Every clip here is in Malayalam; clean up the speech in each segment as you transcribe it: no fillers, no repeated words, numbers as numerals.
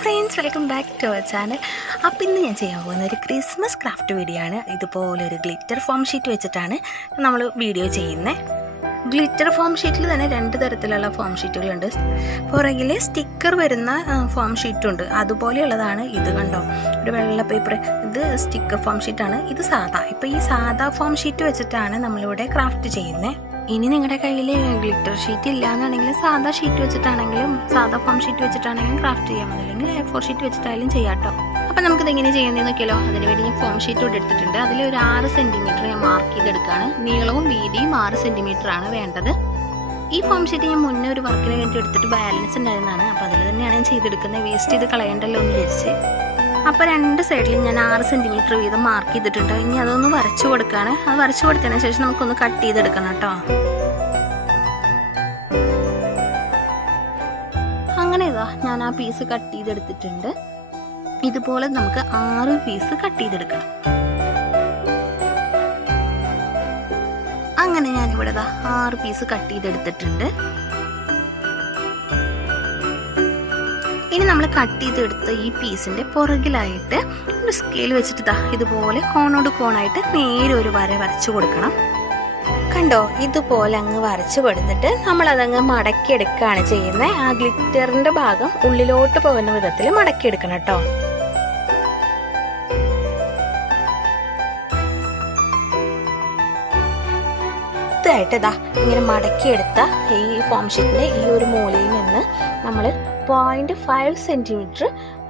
Friends, welcome back to our channel. അപ്പോൾ ഇന്ന് ഞാൻ ചെയ്യാൻ പോകുന്ന ഒരു ക്രിസ്മസ് ക്രാഫ്റ്റ് വീഡിയോ ആണ്. ഇതുപോലൊരു ഗ്ലിറ്റർ ഫോം ഷീറ്റ് വെച്ചിട്ടാണ് നമ്മൾ വീഡിയോ ചെയ്യുന്നത്. ഗ്ലിറ്റർ ഫോം ഷീറ്റിൽ തന്നെ രണ്ട് തരത്തിലുള്ള ഫോം ഷീറ്റുകളുണ്ട്. പുറകിൽ സ്റ്റിക്കർ വരുന്ന ഫോം ഷീറ്റുണ്ട്. അതുപോലെയുള്ളതാണ് ഇത്. കണ്ടോ, ഒരു വെള്ള പേപ്പർ. ഇത് സ്റ്റിക്കർ ഫോം ഷീറ്റാണ്. ഇത് സാധാ. ഇപ്പോൾ ഈ സാധാ ഫോം ഷീറ്റ് വെച്ചിട്ടാണ് നമ്മളിവിടെ ക്രാഫ്റ്റ് ചെയ്യുന്നത്. ഇനി നിങ്ങളുടെ കയ്യിൽ ഗ്ലിറ്റർ ഷീറ്റ് ഇല്ല എന്നുണ്ടെങ്കിൽ സാധാ ഷീറ്റ് വെച്ചിട്ടാണെങ്കിലും സാധാ ഫോം ഷീറ്റ് വെച്ചിട്ടാണെങ്കിലും ക്രാഫ്റ്റ് ചെയ്യാൻ മതി. അല്ലെങ്കിൽ A4 ഷീറ്റ് വെച്ചിട്ടായാലും ചെയ്യാം കേട്ടോ. അപ്പം നമുക്കിത് എങ്ങനെ ചെയ്യുന്നതെന്ന് നോക്കിയാലോ. അതിനുവേണ്ടി ഞാൻ ഫോം ഷീറ്റ് കൂടെ എടുത്തിട്ടുണ്ട്. അതിൽ ഒരു 6 സെൻറ്റിമീറ്റർ ഞാൻ മാർക്ക് ചെയ്തെടുക്കുകയാണ്. നീളവും വീതിയും 6 സെൻറ്റിമീറ്റർ ആണ് വേണ്ടത്. ഈ ഫോം ഷീറ്റ് ഞാൻ മുന്നേ ഒരു വർക്കിന് വേണ്ടി എടുത്തിട്ട് ബാലൻസ് ഉണ്ടായിരുന്നതാണ്. അപ്പോൾ അതിൽ തന്നെയാണ് ഞാൻ ചെയ്തെടുക്കുന്നത്. വേസ്റ്റ് ചെയ്ത് കളയണ്ടല്ലോ എന്ന് വിചാരിച്ച്. അപ്പോൾ രണ്ട് സൈഡിലും ഞാൻ 6 സെൻറ്റിമീറ്റർ വീതം മാർക്ക് ചെയ്തിട്ടുണ്ട്. ഇനി അതൊന്ന് വരച്ചു കൊടുക്കുകയാണ്. അത് വരച്ചു കൊടുത്തതിന് ശേഷം നമുക്കൊന്ന് കട്ട് ചെയ്തെടുക്കണം കേട്ടോ. അങ്ങനെ ഇതാ ഞാൻ ആ പീസ് കട്ട് ചെയ്തെടുത്തിട്ടുണ്ട്. ഇതുപോലെ നമുക്ക് 6 പീസ് കട്ട് ചെയ്തെടുക്കണം. അങ്ങനെ ഞാനിവിടെ 6 പീസ് കട്ട് ചെയ്തെടുത്തിട്ടുണ്ട്. ഇനി നമ്മൾ കട്ട് ചെയ്തെടുത്ത ഈ പീസിൻ്റെ പുറകിലായിട്ട് ഒരു സ്കെയിൽ വെച്ചിട്ട് ഇതുപോലെ കോണോട് കോണായിട്ട് നേരെ ഒരു വര വരച്ചു കൊടുക്കണം. കണ്ടോ, ഇതുപോലെ അങ്ങ് വരച്ചു കൊടുത്തിട്ട് നമ്മളതങ്ങ് മടക്കിയെടുക്കുകയാണ് ചെയ്യുന്നത്. ആ ഗ്ലിറ്ററിൻ്റെ ഭാഗം ഉള്ളിലോട്ട് പോകുന്ന വിധത്തിൽ മടക്കിയെടുക്കണം കേട്ടോ. ായിട്ട് ഇങ്ങനെ മടക്കിയെടുത്ത ഈ ഫോം ഷീറ്റിൻ്റെ ഈ ഒരു മൂലയിൽ നിന്ന് നമ്മൾ 0.5 സെൻറ്റിമീറ്റർ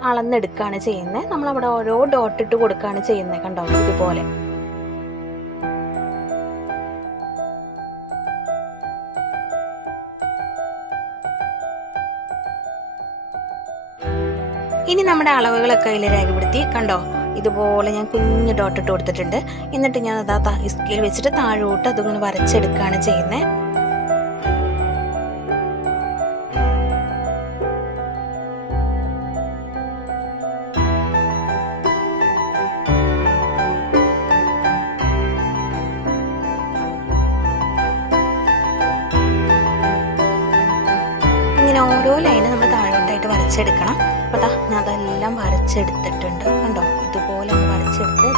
അളന്നെടുക്കുകയാണ് ചെയ്യുന്നത്. നമ്മളവിടെ ഓരോ ഡോട്ട് ഇട്ട് കൊടുക്കുകയാണ് ചെയ്യുന്നത്. കണ്ടോ, ഇതുപോലെ. ഇനി നമ്മുടെ അളവുകളൊക്കെ അതിൽ രേഖപ്പെടുത്തി. കണ്ടോ, ഇതുപോലെ ഞാൻ കുഞ്ഞ് ഡോട്ട് ഇട്ട് കൊടുത്തിട്ടുണ്ട്. എന്നിട്ട് ഞാൻ അതാ സ്കെയിൽ വെച്ചിട്ട് താഴോട്ട് അതിങ്ങനെ വരച്ചെടുക്കുകയാണ് ചെയ്യുന്നത്. ഇങ്ങനെ ഓരോ ലൈനും നമ്മൾ താഴോട്ടായിട്ട് വരച്ചെടുക്കണം. അപ്പോൾ ഞാൻ അതെല്ലാം വരച്ചെടുത്തിട്ടുണ്ട്. കണ്ടോ, ഇതുപോലെ ഒന്ന് വരച്ചെടുത്ത്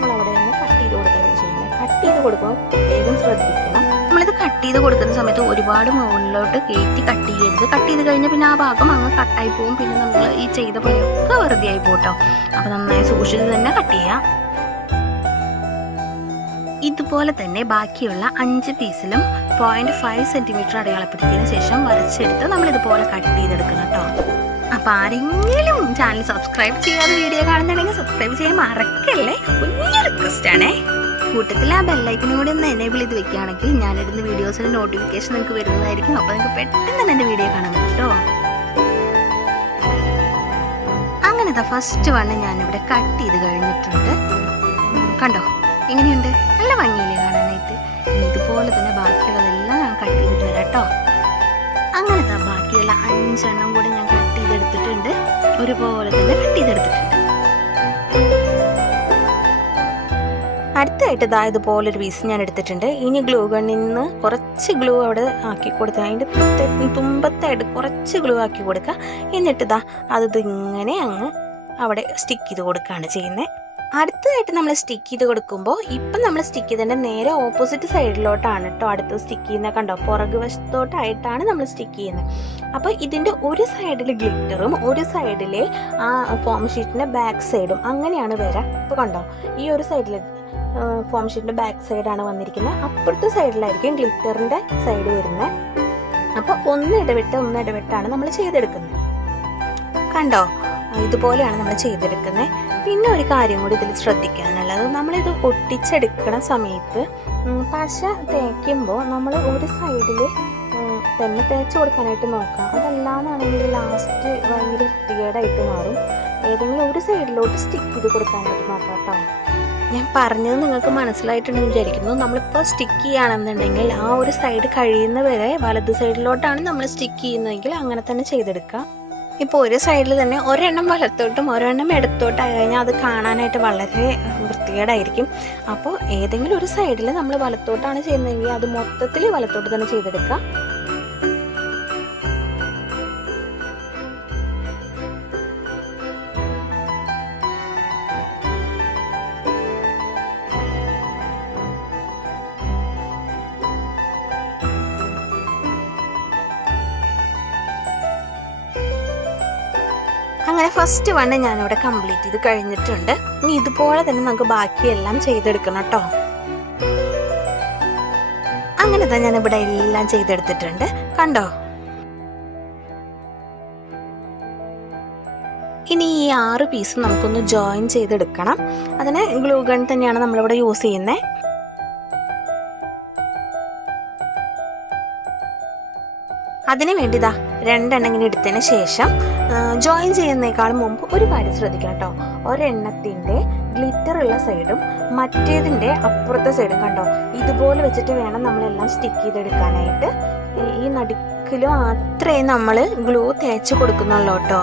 നമ്മളവിടെ നിന്ന് കട്ട് ചെയ്ത് കൊടുക്കുകയാണ് ചെയ്യുന്നത്. കട്ട് ചെയ്ത് കൊടുക്കുമ്പോൾ വേഗം ശ്രദ്ധിക്കണം. നമ്മളിത് കട്ട് ചെയ്ത് കൊടുക്കുന്ന സമയത്ത് ഒരുപാട് മുകളിലോട്ട് കയറ്റി കട്ട് ചെയ്യരുത്. കട്ട് ചെയ്ത് കഴിഞ്ഞാൽ പിന്നെ ആ ഭാഗം അങ്ങ് കട്ടായി പോകും. പിന്നെ നമ്മൾ ഈ ചെയ്ത പണിയൊക്കെ വെറുതെ ആയി പോട്ടോ. അപ്പോൾ നന്നായി സൂക്ഷിച്ച് തന്നെ കട്ട് ചെയ്യാം. ഇതുപോലെ തന്നെ ബാക്കിയുള്ള 5 പീസിലും 0.5 സെൻറ്റിമീറ്റർ അടയാളപ്പെടുത്തിയതിന് ശേഷം വരച്ചെടുത്ത് നമ്മളിതുപോലെ കട്ട് ചെയ്തെടുക്കണം കേട്ടോ. അപ്പോൾ ആരെങ്കിലും ചാനൽ സബ്സ്ക്രൈബ് ചെയ്യാതെ വീഡിയോ കാണുന്നുണ്ടെങ്കിൽ സബ്സ്ക്രൈബ് ചെയ്യാൻ മറക്കല്ലേ. കുഞ്ഞു റിക്വസ്റ്റ് ആണേ. കൂട്ടത്തിൽ ആ ബെല്ലൈക്കനും കൂടി ഒന്ന് എനേബിൾ ചെയ്ത് വെക്കുകയാണെങ്കിൽ ഞാനിടുന്ന വീഡിയോസിൻ്റെ നോട്ടിഫിക്കേഷൻ നിങ്ങൾക്ക് വരുന്നതായിരിക്കും. അപ്പോൾ നിങ്ങൾക്ക് പെട്ടെന്ന് തന്നെ എൻ്റെ വീഡിയോ കാണാൻ പറ്റും കേട്ടോ. അങ്ങനെ ഫസ്റ്റ് വണ്ണ് ഞാനിവിടെ കട്ട് ചെയ്ത് കഴിഞ്ഞിട്ടുണ്ട്. കണ്ടോ, എങ്ങനെയുണ്ട്? നല്ല ഭംഗിയില്ലേ കാണാനായിട്ട്. ഇതുപോലെ തന്നെ ബാക്കിയുള്ളതെല്ലാം ഞാൻ കട്ട് ചെയ്തിട്ട് വരാം കേട്ടോ. അങ്ങനത്തെ ബാക്കിയുള്ള 5 എണ്ണം കൂടി ഞാൻ കട്ട് ചെയ്തെടുത്തിട്ടുണ്ട്. ഒരുപോലെ തന്നെ കട്ട് ചെയ്തെടുത്തിട്ടുണ്ട്. അടുത്തായിട്ട് ഇതുപോലൊരു പീസ് ഞാൻ എടുത്തിട്ടുണ്ട്. ഇനി ഗ്ലൂ ഗണ്ണിൽ നിന്ന് കുറച്ച് ഗ്ലൂ അവിടെ ആക്കി കൊടുക്കുക. അതിൻ്റെ തുമ്പത്തായിട്ട് കുറച്ച് ഗ്ലൂ ആക്കി കൊടുക്കുക. എന്നിട്ട് അത് ഇങ്ങനെ അങ്ങ് അവിടെ സ്റ്റിക്ക് ചെയ്ത് കൊടുക്കുകയാണ് ചെയ്യുന്നത്. അടുത്തതായിട്ട് നമ്മൾ സ്റ്റിക്ക് ചെയ്ത് കൊടുക്കുമ്പോൾ ഇപ്പം നമ്മൾ സ്റ്റിക്ക് ചെയ്തതിൻ്റെ നേരെ ഓപ്പോസിറ്റ് സൈഡിലോട്ടാണ് കേട്ടോ അടുത്ത് സ്റ്റിക്ക് ചെയ്യുന്നത്. കണ്ടോ, പുറകു വശത്തോട്ടായിട്ടാണ് നമ്മൾ സ്റ്റിക്ക് ചെയ്യുന്നത്. അപ്പോൾ ഇതിൻ്റെ ഒരു സൈഡിൽ ഗ്ലിറ്ററും ഒരു സൈഡിൽ ആ ഫോം ഷീറ്റിൻ്റെ ബാക്ക് സൈഡും അങ്ങനെയാണ് വരിക. ഇപ്പോൾ കണ്ടോ, ഈ ഒരു സൈഡിൽ ഫോം ഷീറ്റിൻ്റെ ബാക്ക് സൈഡാണ് വന്നിരിക്കുന്നത്. അപ്പുറത്തെ സൈഡിലായിരിക്കും ഗ്ലിറ്ററിൻ്റെ സൈഡ് വരുന്നത്. അപ്പോൾ ഒന്ന് ഇടവിട്ടാണ് നമ്മൾ ചെയ്തെടുക്കുന്നത്. കണ്ടോ, ഇതുപോലെയാണ് നമ്മൾ ചെയ്തെടുക്കുന്നത്. പിന്നെ ഒരു കാര്യം കൂടി ഇതിൽ ശ്രദ്ധിക്കാനുള്ളത്, നമ്മളിത് ഒട്ടിച്ചെടുക്കുന്ന സമയത്ത് പശ തേക്കുമ്പോൾ നമ്മൾ ഒരു സൈഡിൽ തന്നെ തേച്ച് കൊടുക്കാനായിട്ട് നോക്കാം. അതല്ലാന്നാണെങ്കിൽ ലാസ്റ്റ് ഭയങ്കര വൃത്തികേടായിട്ട് മാറും. ഏതെങ്കിലും ഒരു സൈഡിലോട്ട് സ്റ്റിക്ക് ചെയ്ത് കൊടുക്കാനായിട്ട് നോക്കാം കേട്ടോ. ഞാൻ പറഞ്ഞത് നിങ്ങൾക്ക് മനസ്സിലായിട്ടുണ്ടെന്ന് വിചാരിക്കുന്നു. നമ്മളിപ്പോൾ സ്റ്റിക്ക് ചെയ്യുകയാണെന്നുണ്ടെങ്കിൽ ആ ഒരു സൈഡ് കഴിയുന്നവരെ വലത് സൈഡിലോട്ടാണ് നമ്മൾ സ്റ്റിക്ക് ചെയ്യുന്നതെങ്കിൽ അങ്ങനെ തന്നെ ചെയ്തെടുക്കാം. ഇപ്പോൾ ഒരു സൈഡിൽ തന്നെ ഒരെണ്ണം വലത്തോട്ടും ഒരെണ്ണം ഇടത്തോട്ടായി കഴിഞ്ഞാൽ അത് കാണാനായിട്ട് വളരെ വൃത്തികേടായിരിക്കും. അപ്പോൾ ഏതെങ്കിലും ഒരു സൈഡിൽ നമ്മൾ വലത്തോട്ടാണ് ചെയ്യുന്നതെങ്കിൽ അത് മൊത്തത്തിൽ വലത്തോട്ട് തന്നെ ചെയ്തെടുക്കാം. അങ്ങനെ ഫസ്റ്റ് വൺ ഞാനിവിടെ കംപ്ലീറ്റ് ചെയ്ത് കഴിഞ്ഞിട്ടുണ്ട്. ഇനി ഇതുപോലെ തന്നെ നമുക്ക് ബാക്കിയെല്ലാം ചെയ്തെടുക്കണം കേട്ടോ. അങ്ങനെ തന്നെ ഞാനിവിടെ എല്ലാം ചെയ്തെടുത്തിട്ടുണ്ട്, കണ്ടോ. ഇനി ഈ 6 പീസും നമുക്കൊന്ന് ജോയിൻ ചെയ്തെടുക്കണം. അതിന് ഗ്ലൂ ഗൺ തന്നെയാണ് നമ്മളിവിടെ യൂസ് ചെയ്യുന്നത്. അതിന് വേണ്ടി 2 എണ്ണം ഇങ്ങനെ എടുത്തതിന് ശേഷം ജോയിൻ ചെയ്യുന്നതിനേക്കാളും മുമ്പ് ഒരു കാര്യം ശ്രദ്ധിക്കണം കേട്ടോ. ഒരെണ്ണത്തിൻ്റെ ഗ്ലിറ്റർ ഉള്ള സൈഡും മറ്റേതിൻ്റെ അപ്പുറത്തെ സൈഡും കണ്ടോ, ഇതുപോലെ വെച്ചിട്ട് വേണം നമ്മളെല്ലാം സ്റ്റിക്ക് ചെയ്തെടുക്കാനായിട്ട്. ഈ നടുക്കിലും അത്രയും നമ്മൾ ഗ്ലൂ തേച്ച് കൊടുക്കുന്നുള്ളൂ കേട്ടോ.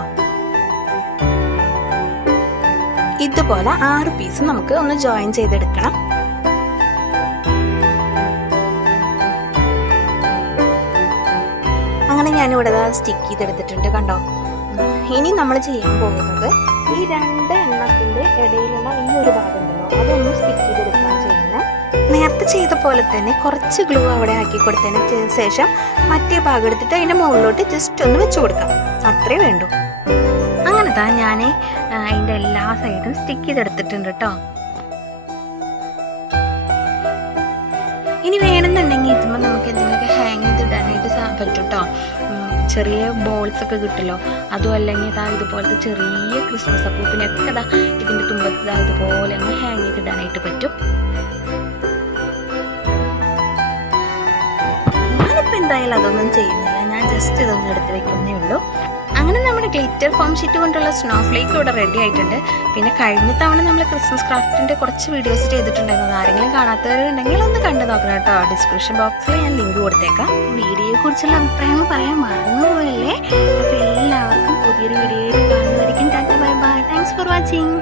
ഇതുപോലെ 6 പീസ് നമുക്ക് ഒന്ന് ജോയിൻ ചെയ്തെടുക്കണം. അങ്ങനെ ഞാനിവിടെ സ്റ്റിക്ക് ചെയ്തെടുത്തിട്ടുണ്ട്, കണ്ടോ. ഇനി നമ്മൾ ചെയ്യാൻ പോകുന്നത് ഈ 2 എണ്ണത്തിൻ്റെ ഇടയിലുള്ള ഈ ഒരു ഭാഗം ഉണ്ടല്ലോ, അതൊന്ന് സ്റ്റിക്ക് ചെയ്തെടുക്കാൻ ചെയ്യുന്നത്. നേരത്തെ ചെയ്ത പോലെ തന്നെ കുറച്ച് ഗ്ലൂ അവിടെ ആക്കി കൊടുത്തതിന് ശേഷം മറ്റേ ഭാഗം എടുത്തിട്ട് അതിൻ്റെ മുകളിലോട്ട് ജസ്റ്റ് ഒന്ന് വെച്ച് കൊടുക്കാം, അത്രേ വേണ്ടൂ. അങ്ങനെ ഞാൻ അതിൻ്റെ എല്ലാ സൈഡും സ്റ്റിക്ക് ചെയ്തെടുത്തിട്ടുണ്ട് കേട്ടോ. ഇനി വേണമെന്നുണ്ടെങ്കിൽ ഇതുമ്പോൾ നമുക്ക് എന്തെങ്കിലുമൊക്കെ ഹാങ് ചെയ്തിടാനായിട്ട് പറ്റും കേട്ടോ. ചെറിയ ബോൾസ് ഒക്കെ കിട്ടുമല്ലോ, അതും അല്ലെങ്കിൽ ഇതുപോലത്തെ ചെറിയ ക്രിസ്മസ് അപ്പൂപ്പിനൊക്കെ ഇതിൻ്റെ തുമ്പത്ത് ഇതുപോലെ ഒന്ന് ഹാങ് ചെയ്തിടാനായിട്ട് പറ്റും. ഞാനിപ്പോൾ എന്തായാലും അതൊന്നും ചെയ്യുന്നില്ല, ഞാൻ ജസ്റ്റ് ഇതൊന്നും എടുത്ത് വെക്കുന്നേ ഉള്ളൂ. അങ്ങനെ നമ്മുടെ ഗ്ലിറ്റർ ഫോം ഷീറ്റ് കൊണ്ടുള്ള സ്നോഫ്ലേക്ക് ഇവിടെ റെഡി ആയിട്ടുണ്ട്. പിന്നെ കഴിഞ്ഞ തവണ നമ്മൾ ക്രിസ്മസ് ക്രാഫ്റ്റിൻ്റെ കുറച്ച് വീഡിയോസ് ചെയ്തിട്ടുണ്ടായിരുന്നു. ആരെങ്കിലും കാണാത്തവരുണ്ടെങ്കിൽ ഒന്ന് കണ്ടു നോക്കണം കേട്ടോ. ഡിസ്ക്രിപ്ഷൻ ബോക്സിൽ ഞാൻ ലിങ്ക് കൊടുത്തേക്കാം. വീഡിയോയെ കുറിച്ചുള്ള അഭിപ്രായം പറയാൻ മറന്നുപോയല്ലേ. അപ്പോൾ എല്ലാവർക്കും പുതിയൊരു വീഡിയോയിൽ കാണുന്നതായിരിക്കും. Tata bye bye. Thanks for watching.